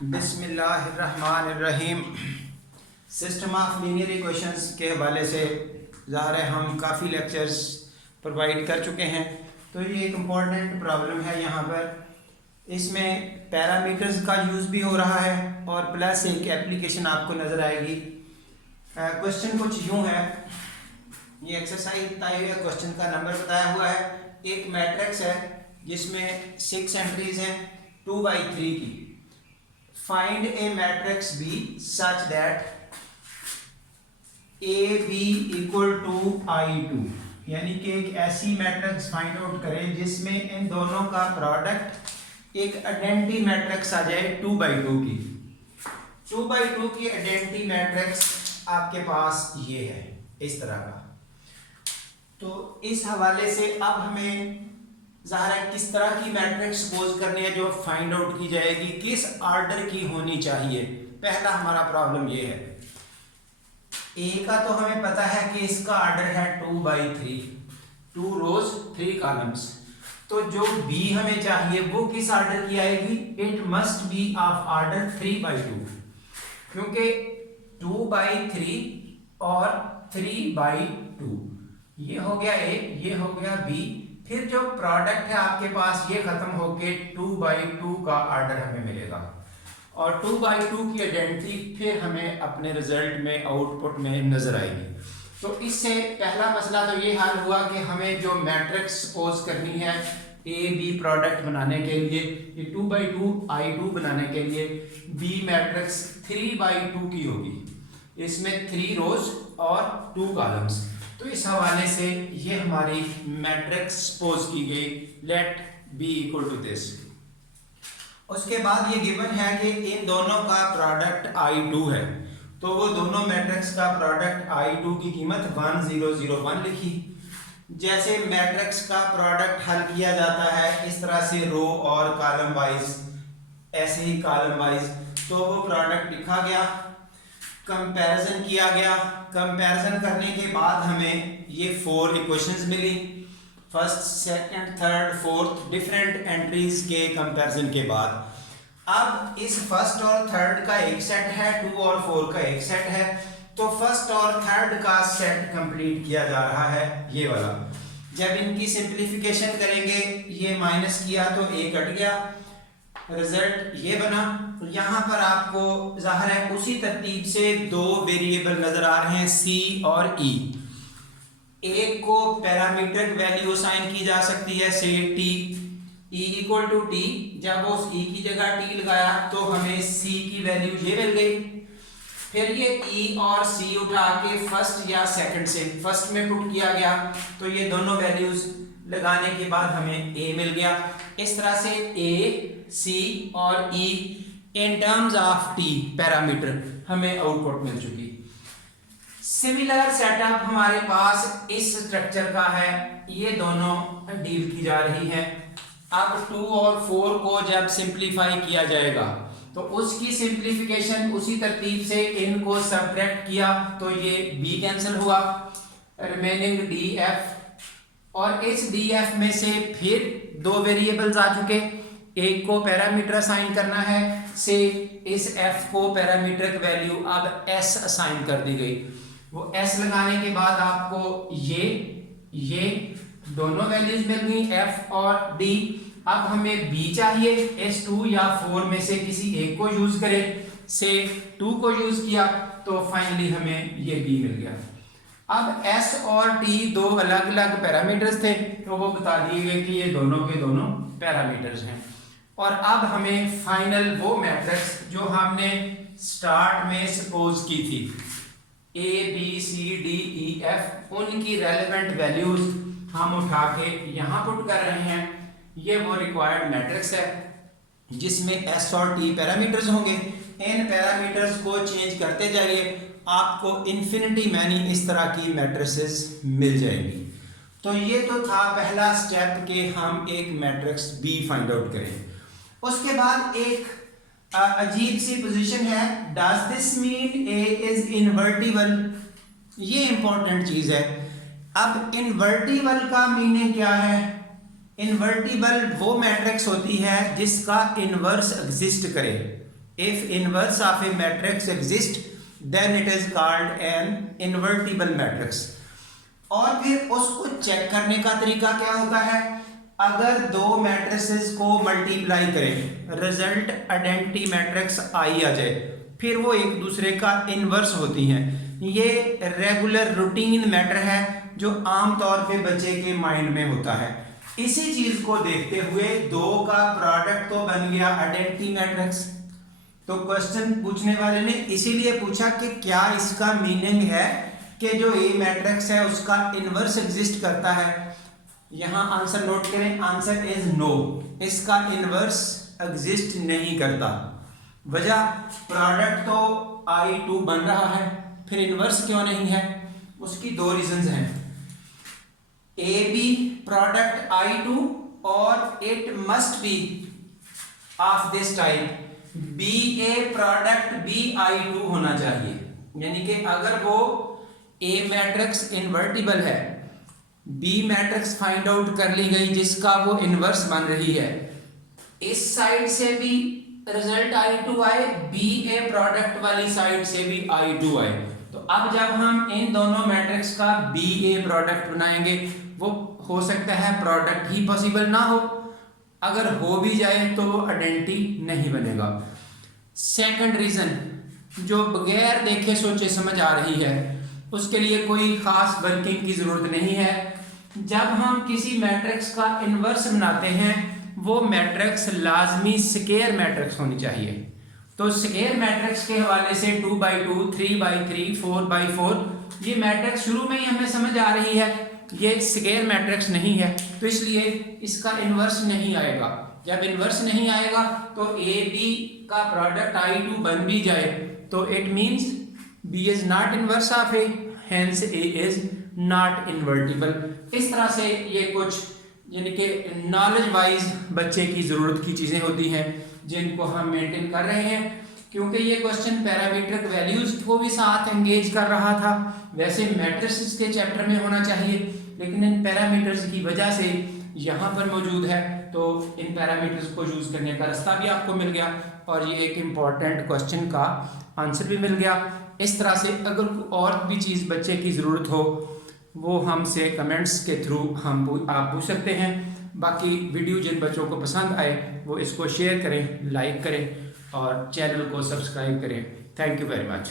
बिस्मिल्लाहिर्रहमानिर्रहीम। System of linear equations के हवाले से ज़ाहिर है हम काफ़ी लेक्चर्स प्रोवाइड कर चुके हैं। तो ये एक इम्पॉर्टेंट प्रॉब्लम है यहाँ पर। इसमें पैरामीटर्स का यूज़ भी हो रहा है और प्लस एक एप्लीकेशन आपको नज़र आएगी। क्वेश्चन कुछ यूँ है, ये एक्सरसाइज बताई हुई है, क्वेश्चन का नंबर बताया हुआ है। एक मैट्रिक्स है जिसमें 6 एंट्रीज हैं 2/3 की। Find a matrix B such that A B equal to I2, यानी कि एक ऐसी मैट्रिक्स फाइंड आउट करें जिसमें इन दोनों का प्रोडक्ट एक आइडेंटिटी मैट्रिक्स आ जाए 2/2 की। 2/2 की आइडेंटिटी मैट्रिक्स आपके पास ये है इस तरह का। तो इस हवाले से अब हमें ज़ाहिर है किस तरह की मैट्रिक्स सपोज करनी है जो फाइंड आउट की जाएगी, किस ऑर्डर की होनी चाहिए। पहला हमारा प्रॉब्लम ये है, ए का तो हमें पता है कि इसका ऑर्डर है 2/3, 2 रोज 3 कॉलम्स। तो जो बी हमें चाहिए वो किस ऑर्डर की आएगी, it must be of order 3/2, क्योंकि 2/3 और 3/2 ये हो गया ए, ये हो गया बी। फिर जो प्रोडक्ट है आपके पास ये खत्म होके 2/2 का ऑर्डर हमें मिलेगा और 2/2 की आइडेंटिटी फिर हमें अपने रिजल्ट में आउटपुट में नजर आएगी। तो इससे पहला मसला तो ये हल हुआ कि हमें जो मैट्रिक्स सपोज करनी है ए बी प्रोडक्ट बनाने के लिए, ये 2/2 I2 बनाने के लिए बी मैट्रिक्स 3/2 की होगी। इसमें 3 रोज और 2 कॉलम्स। तो इस हवाले से ये हमारी मैट्रिक्स सपोज की गई, let B equal to this. उसके बाद ये गिवन है कि इन दोनों का प्रोडक्ट I2 है, तो वो दोनों मैट्रिक्स का प्रोडक्ट I2 की कीमत 1001 लिखी। जैसे मैट्रिक्स का प्रोडक्ट हल किया जाता है इस तरह से रो और कॉलम वाइज, ऐसे ही कॉलम वाइज, तो वो प्रोडक्ट लिखा गया, कंपैरिजन किया गया। कंपैरिजन करने के बाद हमें ये 4 इक्वेशंस मिली, first second third fourth different entries के कंपैरिजन के बाद। अब इस फर्स्ट और थर्ड का एक सेट है, 2 और 4 का एक सेट है, तो फर्स्ट और थर्ड का सेट कंप्लीट किया जा रहा है ये वाला। जब इनकी सिंप्लीफिकेशन करेंगे, ये माइनस किया तो ए कट गया, रिजल्ट ये बना। यहाँ पर आपको जाहिर है उसी तरतीब से 2 वेरिएबल नजर आ रहे हैं सी और ई। एक को पैरामीट्रिक वैल्यू असाइन की जा सकती है, say T, E equal to T. जब उस ई की जगह टी लगाया तो हमें सी की वैल्यू ये मिल गई। फिर ये ई और सी उठा के फर्स्ट या सेकंड से फर्स्ट में पुट किया गया, तो ये दोनों वैल्यूज लगाने के बाद हमें ए मिल गया। इस तरह से ए, सी और E in terms of T parameter हमें आउटपुट मिल चुकी। सिमिलर सेटअप हमारे पास इस स्ट्रक्चर का है, ये दोनों डील की जा रही है। अब 2 और 4 को जब सिंप्लीफाई किया जाएगा तो उसकी सिंप्लीफिकेशन उसी तरतीब से इनको सबट्रैक्ट किया तो ये बी कैंसिल हुआ, रिमेनिंग डी एफ। और इस डी एफ में से फिर 2 वेरिएबल्स आ चुके, एक को पैरामीटर असाइन करना है, से इस f को पैरामीट्रिक वैल्यू अब s असाइन कर दी गई। वो s लगाने के बाद आपको ये दोनों वैल्यूज मिल गई f और d। अब हमें b चाहिए, इस 2 या 4 में से किसी एक को यूज करें, से 2 को यूज किया तो फाइनली हमें ये b मिल गया। अब s और t 2 अलग अलग पैरामीटर्स थे, तो वो बता दिए गए कि ये दोनों के दोनों पैरामीटर्स हैं। और अब हमें फाइनल वो मैट्रिक्स जो हमने स्टार्ट में सपोज की थी, A B C D E F, उनकी रेलेवेंट वैल्यूज हम उठा के यहाँ पुट कर रहे हैं। ये वो रिक्वायर्ड मैट्रिक्स है जिसमें एस और टी पैरामीटर्स होंगे। इन पैरामीटर्स को चेंज करते जाइए, आपको इन्फिनिटी मैनी इस तरह की मैट्रिसेस मिल जाएंगी। तो ये तो था पहला स्टेप कि हम एक मैट्रिक्स बी फाइंड आउट करें। उसके बाद एक अजीब सी पोजीशन है, does this mean A is invertible. ये इंपॉर्टेंट चीज है। अब इनवर्टिबल का मीनिंग क्या है? इनवर्टिबल वो मैट्रिक्स होती है जिसका इनवर्स एग्जिस्ट करे। If inverse of a matrix exist then it is called an invertible matrix. और फिर उसको चेक करने का तरीका क्या होता है, अगर दो मैट्रिसेस को मल्टीप्लाई करें रिजल्ट आइडेंटिटी मैट्रिक्स आई आ जाए, फिर वो एक दूसरे का इनवर्स होती हैं। ये रेगुलर रूटीन मैटर है जो आमतौर पे बच्चे के माइंड में होता है। इसी चीज को देखते हुए दो का प्रोडक्ट तो बन गया आइडेंटिटी मैट्रिक्स। तो क्वेश्चन पूछने वाले ने इसीलिए पूछा कि क्या इसका मीनिंग है कि जो ए मैट्रिक्स है उसका इनवर्स एग्जिस्ट करता है। यहां आंसर नोट करें, आंसर इज नो, इसका इनवर्स एग्जिस्ट नहीं करता। वजह, प्रोडक्ट तो I2 बन रहा है, फिर इनवर्स क्यों नहीं है? उसकी दो रीजंस हैं। ए बी प्रोडक्ट I2 और it must be of this type B A product B I2 होना चाहिए। यानी कि अगर वो ए मैट्रिक्स इन्वर्टिबल है, बी मैट्रिक्स फाइंड आउट कर ली गई जिसका वो इनवर्स बन रही है, इस साइड से भी रिजल्ट I2 आए, बी ए प्रोडक्ट वाली साइड से भी I2 आए, तो अब जब हम इन दोनों मैट्रिक्स का बी ए प्रोडक्ट बनाएंगे, वो हो सकता है प्रोडक्ट ही पॉसिबल ना हो, अगर हो भी जाए तो वो आइडेंटिटी नहीं बनेगा। सेकंड रीजन जो बगैर देखे सोचे समझ आ रही है, उसके लिए कोई खास वर्किंग की जरूरत नहीं है। जब हम किसी मैट्रिक्स का इनवर्स बनाते हैं, वो मैट्रिक्स लाजमी स्क्वायर मैट्रिक्स होनी चाहिए। तो स्क्वायर मैट्रिक्स के हवाले से 2x2, 3x3, 4x4 ये मैट्रिक्स शुरू में ही हमें समझ आ रही है, ये स्क्वायर मैट्रिक्स नहीं है, तो इसलिए इसका इनवर्स नहीं आएगा। जब इनवर्स नहीं आएगा तो ए बी का प्रोडक्ट I2 बन भी जाए तो it means B is not inverse of A, hence A is not invertible। इस तरह से ये कुछ यानी कि नॉलेज वाइज बच्चे की ज़रूरत की चीज़ें होती हैं जिनको हम मेंटेन कर रहे हैं, क्योंकि ये क्वेश्चन पैरामीट्रिक वैल्यूज को भी साथ एंगेज कर रहा था। वैसे मैट्रिसेस के चैप्टर में होना चाहिए, लेकिन इन पैरामीटर्स की वजह से यहाँ पर मौजूद है, तो इन पैरामीटर्स को यूज़ करने का रास्ता भी आपको मिल गया और ये एक इम्पॉर्टेंट क्वेश्चन का आंसर भी मिल गया। इस तरह से अगर और भी चीज़ बच्चे की ज़रूरत हो वो हमसे कमेंट्स के थ्रू आप पूछ सकते हैं। बाकी वीडियो जिन बच्चों को पसंद आए वो इसको शेयर करें, लाइक करें और चैनल को सब्सक्राइब करें। Thank you very much.